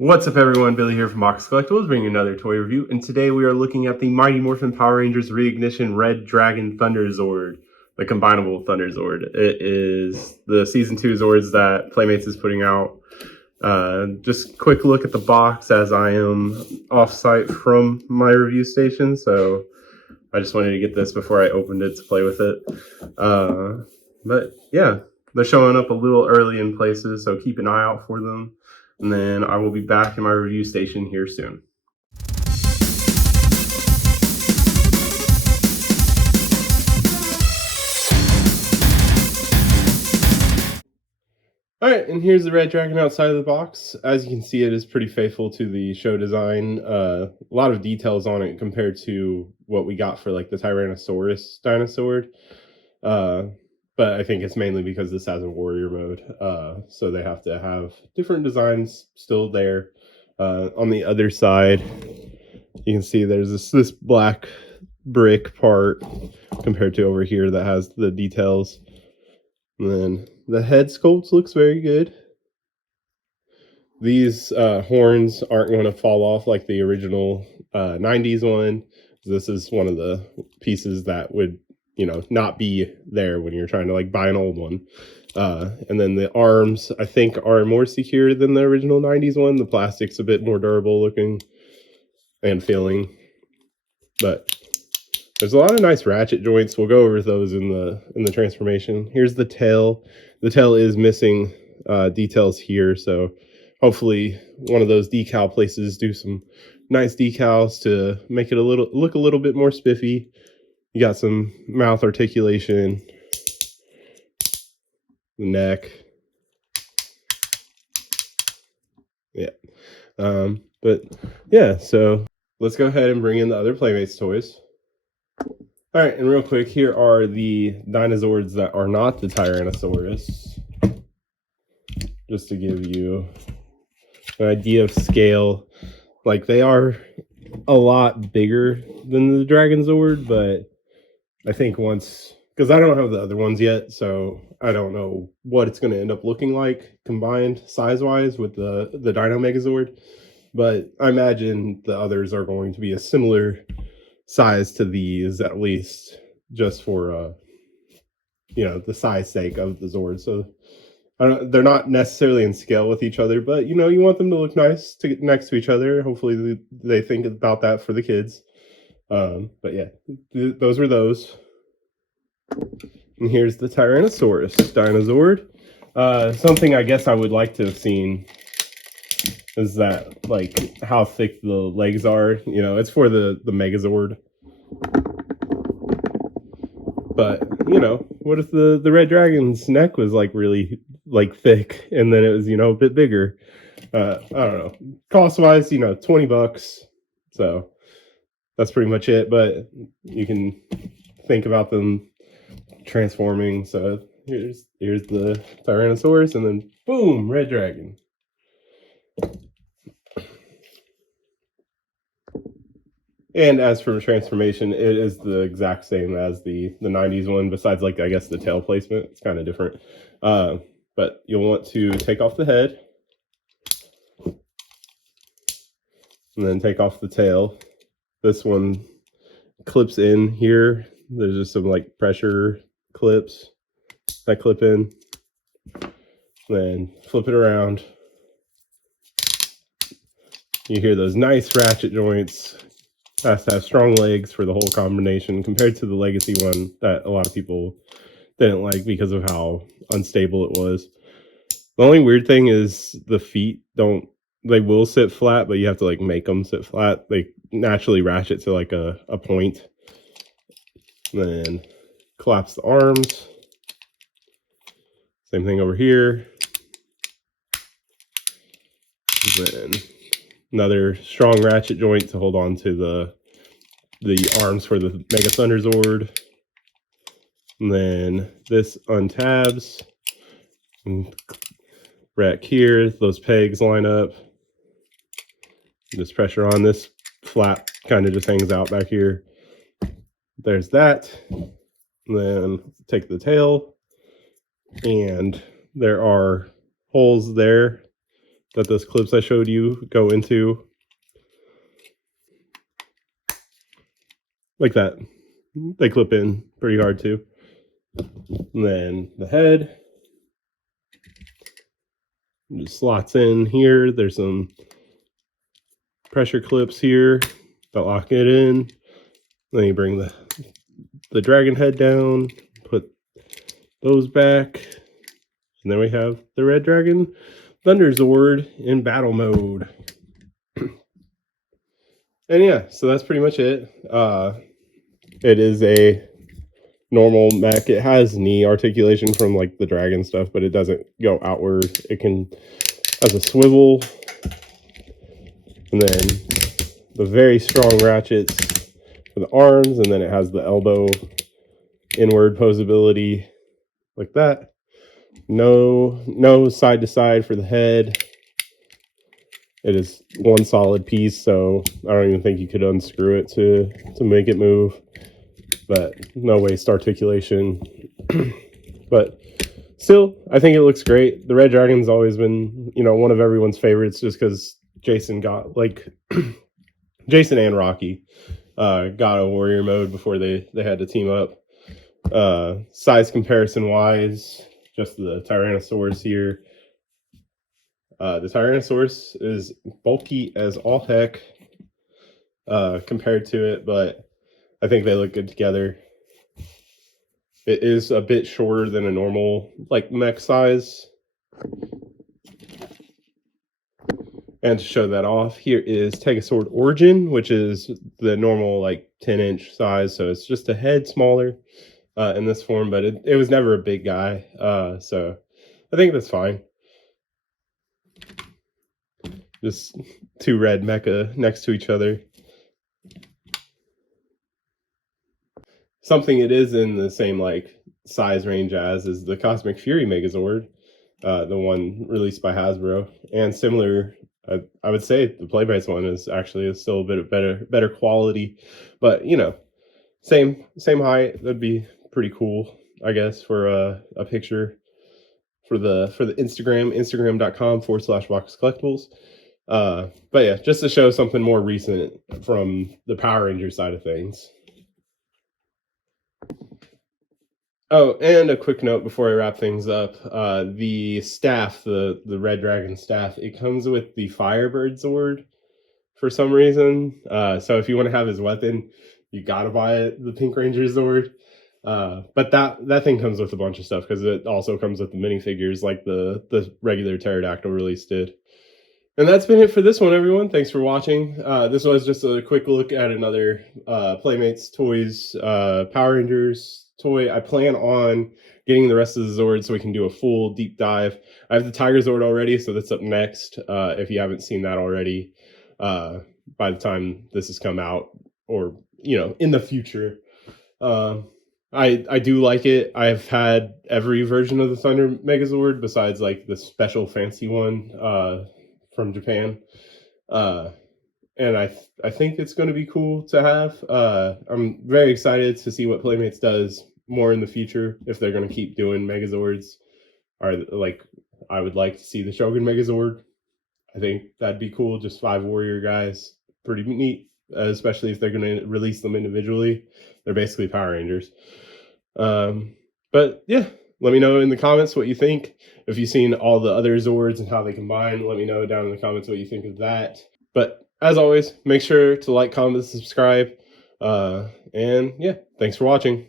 What's up everyone, Billy here from Box Collectibles, bringing you another toy review, and today we are looking at the Mighty Morphin Power Rangers Reignition Red Dragon Thunderzord, the combinable Thunderzord. It is the Season 2 Zords that Playmates is putting out. Just quick look at the box as I am off-site from my review station, so I just wanted to get this before I opened it to play with it. But yeah, they're showing up a little early in places, so keep an eye out for them. And then I will be back in my review station here soon. Alright, and here's the Red Dragon outside of the box. As you can see, it is pretty faithful to the show design. A lot of details on it compared to what we got for like the Tyrannosaurus dinosaur. But I think it's mainly because this has a warrior mode, so they have to have different designs still there. On the other side, you can see there's this black brick part compared to over here that has the details. And then the head sculpt looks very good. These horns aren't going to fall off like the original 90s one. This is one of the pieces that would not be there when you're trying to like buy an old one. And then the arms, I think, are more secure than the original 90s one. The plastic's a bit more durable looking and feeling. But there's a lot of nice ratchet joints. We'll go over those in the transformation. Here's the tail. The tail is missing details here, so hopefully one of those decal places do some nice decals to make it look a little bit more spiffy. You got some mouth articulation, the neck. Yeah. But yeah, so let's go ahead and bring in the other Playmates toys. All right, and real quick, here are the Dinozords that are not the Tyrannosaurus. Just to give you an idea of scale. Like, they are a lot bigger than the Dragon Zord, but I think once, because I don't have the other ones yet, so I don't know what it's going to end up looking like combined size-wise with the Dino Megazord. But I imagine the others are going to be a similar size to these, at least, just for the size sake of the Zord. So they're not necessarily in scale with each other, but you want them to look nice next to each other. Hopefully they think about that for the kids. But yeah, those were those. And here's the Tyrannosaurus Dinozord. Something I guess I would like to have seen is that, like, how thick the legs are. It's for the Megazord. But, what if the Red Dragon's neck was, like, really, like, thick, and then it was, a bit bigger? I don't know. Cost-wise, $20. So that's pretty much it, but you can think about them transforming. So here's the Tyrannosaurus, and then boom, Red Dragon. And as for transformation, it is the exact same as the 90s one, besides, like, I guess the tail placement. It's kind of different. But you'll want to take off the head, and then take off the tail. This one clips in here. There's just some, like, pressure clips that clip in. Then flip it around. You hear those nice ratchet joints. Has to have strong legs for the whole combination compared to the Legacy one that a lot of people didn't like because of how unstable it was. The only weird thing is the feet they will sit flat, but you have to like make them sit flat. They naturally ratchet to like a point. Then collapse the arms. Same thing over here. Then another strong ratchet joint to hold on to the arms for the Mega Thunderzord. And then this untabs. And rack here, those pegs line up. Just pressure on this flap, kind of just hangs out back here. There's that. And then take the tail, and there are holes there that those clips I showed you go into. Like that. They clip in pretty hard too. And then the head just slots in here. There's some pressure clips here that lock it in. Then you bring the dragon head down, put those back, and then we have the Red Dragon Thunderzord in battle mode. And yeah, so that's pretty much it. It is a normal mech. It has knee articulation from like the dragon stuff, but it doesn't go outward. It has a swivel, and then the very strong ratchets for the arms, and then it has the elbow inward posability like that. No side to side for the head. It is one solid piece, so I don't even think you could unscrew it to make it move. But no waist articulation. But still, I think it looks great. The Red Dragon's always been, one of everyone's favorites, just because Jason got Jason and Rocky got a warrior mode before they had to team up. Size comparison wise, just the Tyrannosaurus here. The Tyrannosaurus is bulky as all heck compared to it, but I think they look good together. It is a bit shorter than a normal mech size. And to show that off, here is Tegazord Origin, which is the normal 10-inch size, so it's just a head smaller in this form, but it was never a big guy, so I think that's fine. Just two red mecha next to each other. Something it is in the same size range as is the Cosmic Fury Megazord, the one released by Hasbro, and similar. I would say the Playmates one is still a bit of better quality, but same height. That'd be pretty cool, I guess, for a picture for the Instagram.com/Box Collectibles. But yeah, just to show something more recent from the Power Rangers side of things. Oh, and a quick note before I wrap things up. The staff, the Red Dragon staff, it comes with the Firebird Zord for some reason. So if you want to have his weapon, you gotta buy the Pink Ranger Zord. But that thing comes with a bunch of stuff, because it also comes with the minifigures like the regular Pterodactyl release did. And that's been it for this one, everyone. Thanks for watching. This was just a quick look at another Playmates Toys Power Rangers toy. I plan on getting the rest of the Zords so we can do a full deep dive. I have the Tiger Zord already, so that's up next. If you haven't seen that already, by the time this has come out, or in the future. I do like it. I've had every version of the Thunder Megazord besides the special fancy one from Japan, and I think it's going to be cool to have. I'm very excited to see what Playmates does more in the future, if they're going to keep doing Megazords, or I would like to see the Shogun Megazord. I think that'd be cool. Just 5 warrior guys, pretty neat, especially if they're going to release them individually. They're basically Power Rangers. But yeah, let me know in the comments what you think. If you've seen all the other Zords and how they combine, let me know down in the comments what you think of that. But as always, make sure to like, comment, subscribe. And yeah, thanks for watching.